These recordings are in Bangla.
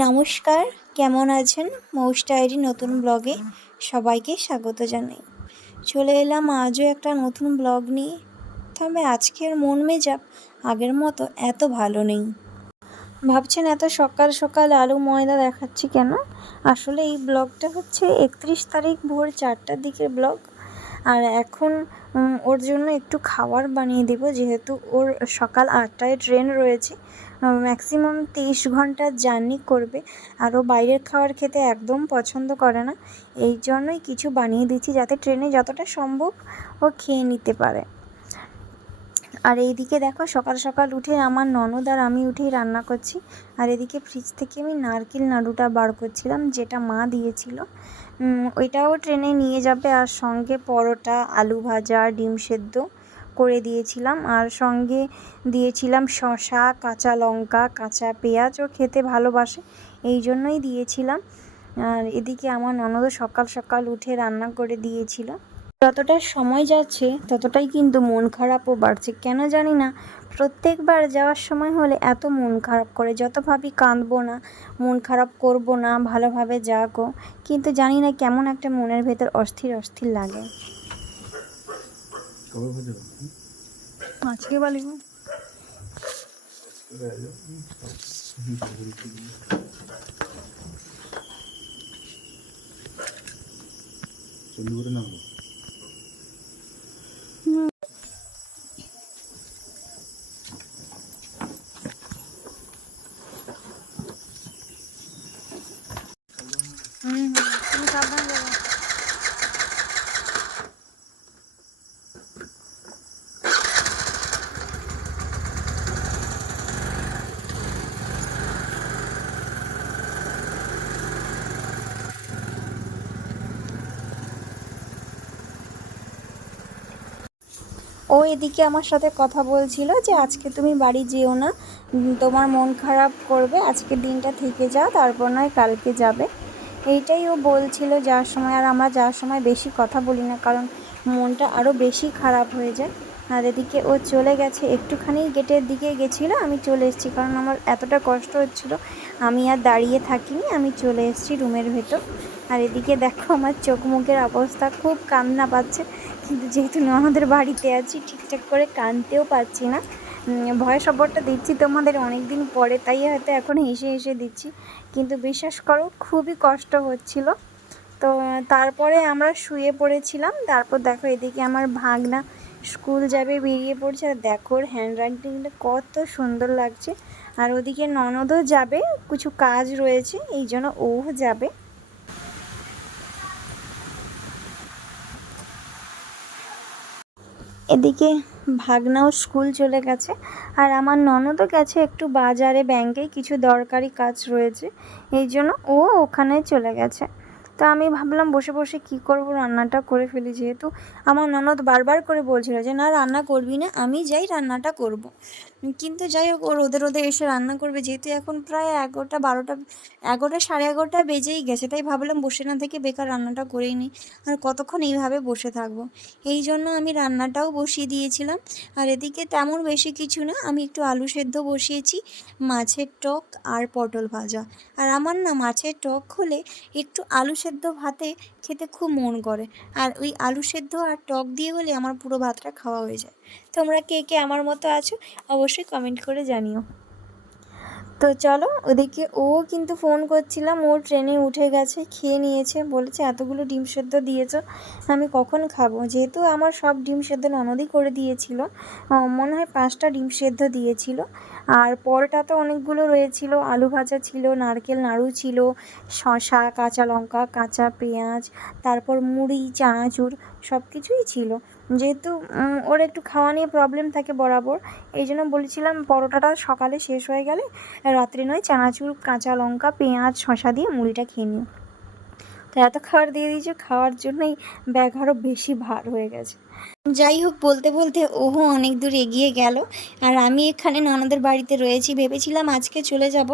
নমস্কার, কেমন আছেন? মৌস ডায়েরি নতুন ব্লগে সবাইকে স্বাগত জানাই। চলে এলাম আজও একটা নতুন ব্লগ নিয়ে। তবে আজকের মন মেজাজ আগের মতো এত ভালো নেই। ভাবছেন এত সকাল সকাল আলু ময়দা দেখাচ্ছি কেন? আসলে এই ব্লগটা হচ্ছে 31 তারিখ ভোর 4টার দিকের ব্লগ। আর এখন ওর জন্য একটু খাবার বানিয়ে দেবো, যেহেতু ওর সকাল 8টায় ট্রেন রয়েছে। ম্যাক্সিমাম 23 ঘন্টার জার্নি করবে, আর ও বাইরের খাবার খেতে একদম পছন্দ করে না। এই জন্যই কিছু বানিয়ে দিচ্ছি যাতে ট্রেনে যতটা সম্ভব ও খেয়ে নিতে পারে। আর এইদিকে দেখো, সকাল সকাল উঠে আমার ননদ আর আমি উঠেই রান্না করছি। আর এদিকে ফ্রিজ থেকে আমি নারকেল নাড়ুটা বার করছিলাম, যেটা মা দিয়েছিল। ওইটাও ট্রেনে নিয়ে যাবে, আর সঙ্গে পরোটা, আলু ভাজা, ডিম সেদ্ধ করে দিয়েছিলাম। আর সঙ্গে দিয়েছিলাম শসা, কাঁচা লঙ্কা, কাঁচা পেঁয়াজ। ও খেতে ভালোবাসে, এই জন্যই দিয়েছিলাম। আর এদিকে আমার ননদও সকাল সকাল উঠে রান্না করে দিয়েছিল। যতটা সময় যাচ্ছে ততটাই কিন্তু মন খারাপও বাড়ছে। কেন জানি না, প্রত্যেকবার যাওয়ার সময় হলে এত মন খারাপ করে। যত ভাবি কাঁদবো না, মন খারাপ করব না, ভালোভাবে যাকো, কিন্তু জানি না কেমন একটা মনের ভেতর অস্থির অস্থির লাগে। আজকে বলি তুমি সাবধান যাবো। ও এদিকে আমার সাথে কথা বলছিল যে আজকে তুমি বাড়ি যেও না, তোমার মন খারাপ করবে, আজকের দিনটা থেকে যাও, তারপর নয় কালকে যাবে। এইটাই ও বলছিল যাওয়ার সময়। আর আমরা যাওয়ার সময় বেশি কথা বলি না, কারণ মনটা আরও বেশি খারাপ হয়ে যায়। আর এদিকে ও চলে গেছে, একটুখানি গেটের দিকে গেছিলো, আমি চলে এসেছি, কারণ আমার এতটা কষ্ট হচ্ছিলো, আমি আর দাঁড়িয়ে থাকিনি, আমি চলে এসেছি রুমের ভেতর। আর এদিকে দেখো আমার চোখ মুখের অবস্থা, খুব কান্না পাচ্ছে, কিন্তু যেহেতু আমাদের বাড়িতে আছি ঠিকঠাক করে কাঁদতেও পারছি না। ভয়েস ওভারটা দিচ্ছি তোমাদের অনেক দিন পরে, তাই হয়তো এখন হেসে হেসে দিচ্ছি, কিন্তু বিশ্বাস করো খুবই কষ্ট হচ্ছিল। তো তারপরে আমরা শুয়ে পড়েছিলাম। তারপর দেখো এদিকে আমার ভাগনা স্কুল যাবে, বেরিয়ে পড়ছে। আর দেখো ওর হ্যান্ড রাইটিংটা কত সুন্দর লাগছে। আর ওদিকে ননদও যাবে, কিছু কাজ রয়েছে, এই জন্য ও যাবে। এদিকে ভাগনাও স্কুল চলে গেছে, আর আমার ননদও গেছে একটু বাজারে, ব্যাংকে কিছু দরকারি কাজ রয়েছে, এই জন্য ও ওখানে চলে গেছে। তো আমি ভাবলাম বসে বসে কি করব, রান্নাটা করে ফেলি, যেহেতু আমার ননদ বারবার করে বলছিল যে না রান্না করবি না, আমি যাই রান্নাটা করব। কিন্তু যাই হোক, ও রোদে রোদে এসে রান্না করবে, যেহেতু এখন প্রায় 11টা 12টা, 11টা সাড়ে 11টা বেজেই গেছে, তাই ভাবলাম বসে না থেকে বেকার রান্নাটা করেই নিই, আর কতক্ষণ এইভাবে বসে থাকবো। এই জন্য আমি রান্নাটাও বসিয়ে দিয়েছিলাম। আর এদিকে তেমন বেশি কিছু না, আমি একটু আলু সেদ্ধ বসিয়েছি, মাছের টক আর পটল ভাজা। আর আমার না মাছের টক হলে একটু আলু সেদ্ধ ভাতে খেতে খুব মন করে, আর ওই আলু সেদ্ধ আর টক দিয়ে হলে আমার পুরো ভাতটা খাওয়া হয়ে যায়। তোমরা কে কে আমার মতো আছো অবশ্যই কমেন্ট করে জানিও। তো চলো, ওদিকে ও কিন্তু ফোন করছিলাম, ও ট্রেনে উঠে গেছে, খেয়ে নিয়েছে, বলেছে এতগুলো ডিম সেদ্ধ দিয়েছো, আমি কখন খাবো। যেহেতু আমার সব ডিম সেদ্ধ ননদই করে দিয়েছিল, মনে হয় 5টা ডিম সেদ্ধ দিয়েছিল। আর পরোটা তো অনেকগুলো রয়েছিল, আলু ভাজা ছিল, নারকেল নাড়ু ছিল, শসা, কাঁচা লঙ্কা, কাঁচা পেঁয়াজ, তারপর মুড়ি, চানাচুর, সব কিছুই ছিল। যেহেতু ওর একটু খাওয়া নিয়ে প্রবলেম থাকে বরাবর, এই জন্য বলেছিলাম পরোটাটা সকালে শেষ হয়ে গেলে রাত্রে নয় চানাচুর, কাঁচা লঙ্কা, পেঁয়াজ, শসা দিয়ে মুড়িটা খেয়ে নিও। তো এত খাবার দিয়ে দিয়েছে, খাওয়ার জন্যই ব্যাগ আরও বেশি ভার হয়ে গেছে। যাই হোক, বলতে বলতে ওহো অনেক দূর এগিয়ে গেল। আর আমি এখানে ননদের বাড়িতে রয়েছি। ভেবেছিলাম আজকে চলে যাব,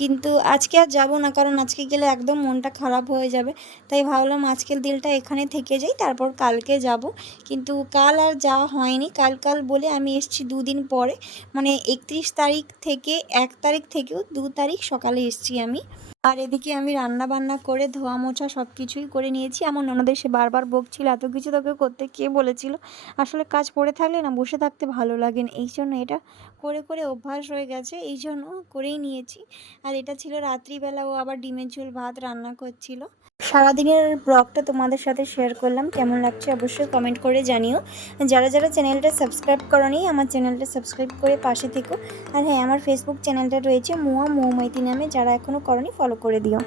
কিন্তু আজকে আর যাব না, কারণ আজকে গেলে একদম মনটা খারাপ হয়ে যাবে। তাই ভাবলাম আজকের দিনটা এখানে থেকে যাই, তারপর কালকে যাব। কিন্তু কাল আর যাওয়া হয়নি। কাল বলে আমি এসেছি 2 দিন পরে, মানে 31 তারিখ থেকে 1 তারিখ থেকেও 2 তারিখ সকালে এসেছি আমি। আর এদিকে আমি রান্না বান্না করে ধোয়া মোছা সব কিছুই করে নিয়েছি। আমার ননদ এসে বারবার বকছিল, এত কিছু তোকে করতে কে বলেছিল? আসলে কাজ পড়ে থাকলে না বসে থাকতে ভালো লাগে না, এই জন্য এটা করে করে অভ্যাস হয়ে গেছে, এই জন্য করেই নিয়েছি। আর এটা ছিল রাত্রিবেলা, ও আবার ডিমের ঝোল ভাত রান্না করছিল। সারাদিনের ব্লগটা তোমাদের সাথে শেয়ার করলাম, কেমন লাগছে অবশ্যই কমেন্ট করে জানিও। যারা যারা চ্যানেলটা সাবস্ক্রাইব করোনি, আমার চ্যানেলটা সাবস্ক্রাইব করে পাশে থেকো। আর হ্যাঁ, আমার ফেসবুক চ্যানেলটা রয়েছে মুয়া মৌমাইতি নামে, যারা এখনও করোনি ফলো করে দিও।